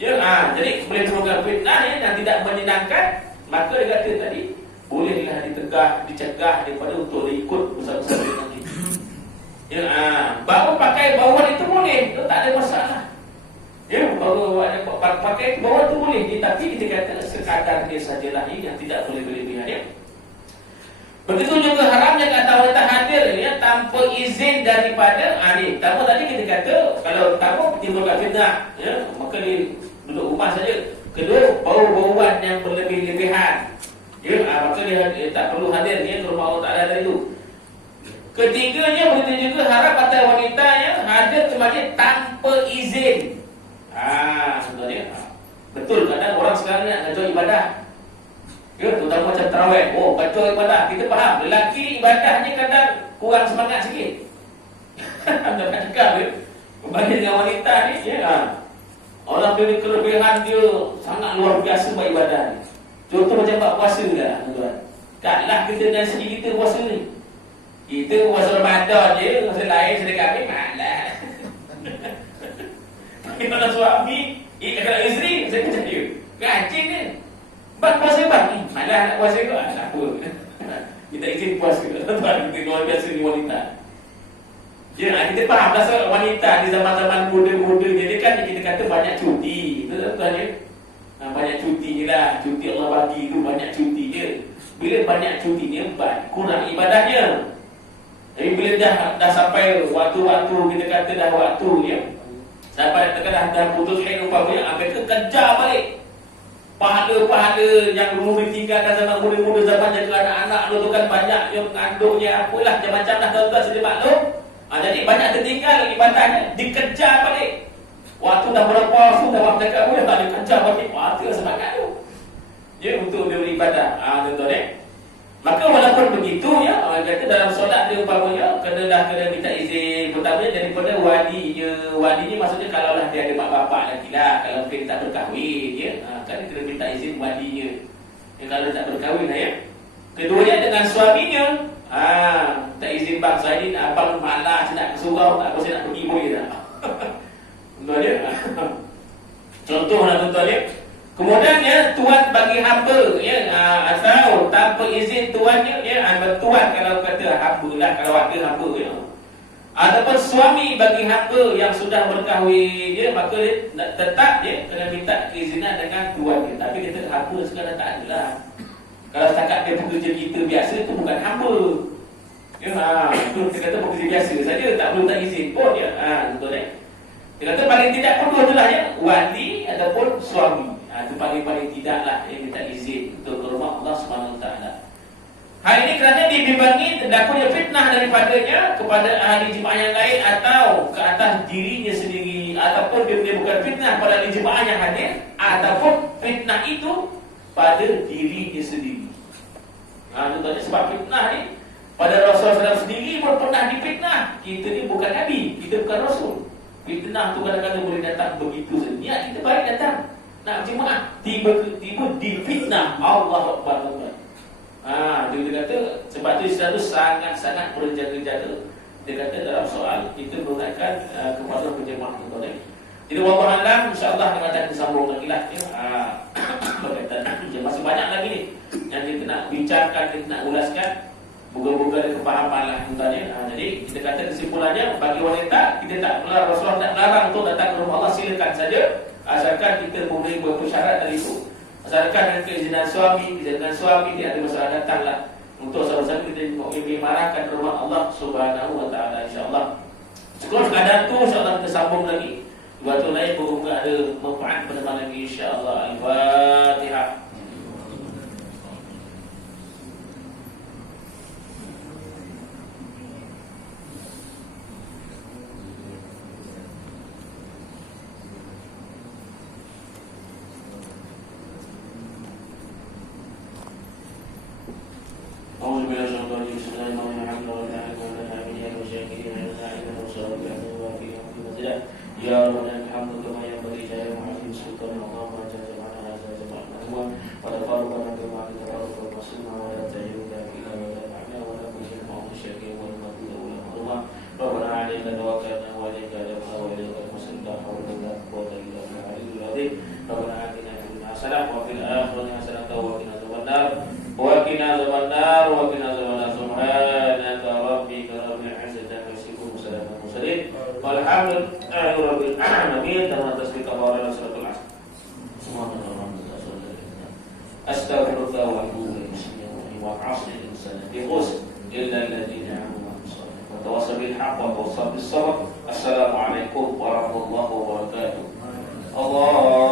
Ya jadi boleh program fitnah ya yang tidak menyenangkan, maka dia kata tadi bolehlah ditegah, dicegah daripada untuk ikut bersama-sama dengan kita. Ya baru pakai bawah itu boleh, itu tak ada masalah. Ya, baru pakai bawah tu boleh, tapi kita kata sekadar dia sajalah yang tidak boleh berlebihan ya. Begitu juga haramnya kata wanita hadir ya tanpa izin daripada ni. Tanpa tadi kita kata kalau tanpa timbulkan fitnah ya, maka dia duduk rumah saja. Kedua, bau-bauan yang berlebih-lebihan. Ya, maka dia tak perlu hadir ya, ke rumah Allah Taala dari itu. Ketiganya begitu juga haram kata wanita yang hadir ke masjid tanpa izin. Sebenarnya betul kadang orang sekarang nak ngajar ibadah. Ya, terutama macam tarawih. Oh, baca ibadah. Kita faham. Lelaki ibadahnya kadang kurang semangat sikit. Anda nak cakap ya. Berbanding dengan wanita ni, ya. Orang punya kelebihan dia sangat luar biasa buat ibadah ni. Contoh macam buat puasa dah, tuan-tuan. Taklah kita dan segi kita puasa ni. Kita puasa Ramadan je, masa lain sedekah kami malas. Kalau suami, kalau isteri, saya kata dia rajin dia. Bang puasa bang, malah nak puasa ke? Tak apa. Kita izin puasa. Tuan-tuan, kita luar biasa ni wanita. Ya, kita faham pasal wanita di zaman-zaman muda-muda jadi kan kita kata banyak cuti. Tuan-tuan ya. Banyak cuti lah, cuti Allah bagi tu banyak cuti je. Bila banyak cuti dia kurang ibadahnya. Tapi bila dah sampai waktu-waktu kita kata dah waktunya, sampai dah putus haid umpamanya, mereka kejar balik pahala-pahala yang dulu ditinggalkan zaman muda-muda, zaman jaga anak-anak tu kan banyak yang mengandungnya apalah macam-macam dah tuan-tuan sedia maklum. Jadi banyak tertinggal ibadahnya, dikejar balik. Waktu dah berapa waktu dah waktu dekat boleh tak dikejar balik. Itu semangat tu. Ya, untuk dia beribadah. Tuan-tuan maka walaupun begitu ya, orang kata dalam solat dia umpamanya kena minta izin pertamanya daripada walinya. Wali ni maksudnya kalaulah dia ada mak bapak lagi lah, kalau mungkin tak berkahwin ya, kan kena minta izin walinya. Ya, kalau tak berkahwin lah ya. Keduanya dengan suaminya, tak izin bang saya ni abang malas nak ke surau, tak apa saya nak pergi boleh tak? Tuan ya. Contoh lah tuan ya. Kemudian ya, tuan bagi hamba ya, atau tanpa izin tuannya ya, tuan kalau kata hamba lah, kalau ada hamba ya. Ataupun suami bagi hamba yang sudah berkahwin ya, maka dia tetap ya kena minta keizinan dengan tuannya. Tapi kita hamba sekarang tak ada lah. Kalau setakat dia pekerja kita biasa itu bukan hamba. Ya, itu kita kata pekerja biasa saja, tak perlu tak izin pun ya. Betul ya. Dia kata paling tidak perlu adalah ya wali ataupun suami. Itu paling-paling tidaklah yang minta izin untuk ke rumah Allah SWT. Hal ini kerana dibimbingi terdakwanya fitnah daripadanya kepada ahli jemaah yang lain atau ke atas dirinya sendiri, ataupun dia bukan fitnah pada ahli jemaah yang hadir, ataupun fitnah itu pada dirinya sendiri. Contohnya sebab fitnah ni pada Rasulullah SAW sendiri pun pernah difitnah. Kita ni bukan Nabi, kita bukan Rasul. Fitnah tu kadang-kadang boleh datang begitu saja. Ya, kita baik datang nak jemaah, tiba-tiba difitnah. Allah Akbar. Dia kata sebab tu Islam tu sangat-sangat berjaga-jaga. Dia kata dalam soal kita menggunakan kepada berjemaah tu ni. Jadi wallahu alam, insya-Allah akan disambung lagi lah ya. Berkaitan masih banyak lagi ni yang kita nak bincangkan, kita nak ulaskan. Moga-moga ada kefahaman lah tentangnya. Jadi kita kata kesimpulannya, bagi wanita kita tak melarang, Rasulullah tak melarang untuk datang ke rumah Allah, silakan saja asalkan kita memenuhi beberapa syarat dari itu. Asalkan dengan keizinan suami tidak ada masalah, datanglah. Untuk sama-sama kita marahkan ke rumah Allah Subhanahu wa taala, insya-Allah. Cukup sekadar tu, insya-Allah kita sambung lagi. Waktu lain moga ada manfaat pada malam ini, insya-Allah. Al-Fatihah. Ya Rabbana alhamdulillah kama yanbaghi li Muhammadin sultan Allah wa jalla wa ala wa wa tafarraqna bima tafarraqa rasuluna wa la tayyuka ila wa la ta'ala wa la kushina wa mushaki wa la tuwa wa Rabbana alayka tawakkalna wa alayka adabna wa ilayka al-masir la hawla wa la quwwata illa billahil azim. Rabbana atina fid dunya hasanah wa fil akhirati hasanah wa qina adzabannar wa qina adzabannar wa qina adzabannar. Subhanaka rabbika rabbil izzati amma yasifun wa salamun alal mursalin walhamdulillahi rabbil alamin. Dan tasbih kabar suratul asr. Astaghfirullah wa atubu ilaih wa asr insan bi khus illa alladhina amanu wa tawassaw bil haqq wa tawassaw bis sabr. Assalamualaikum warahmatullahi wabarakatuh. Allah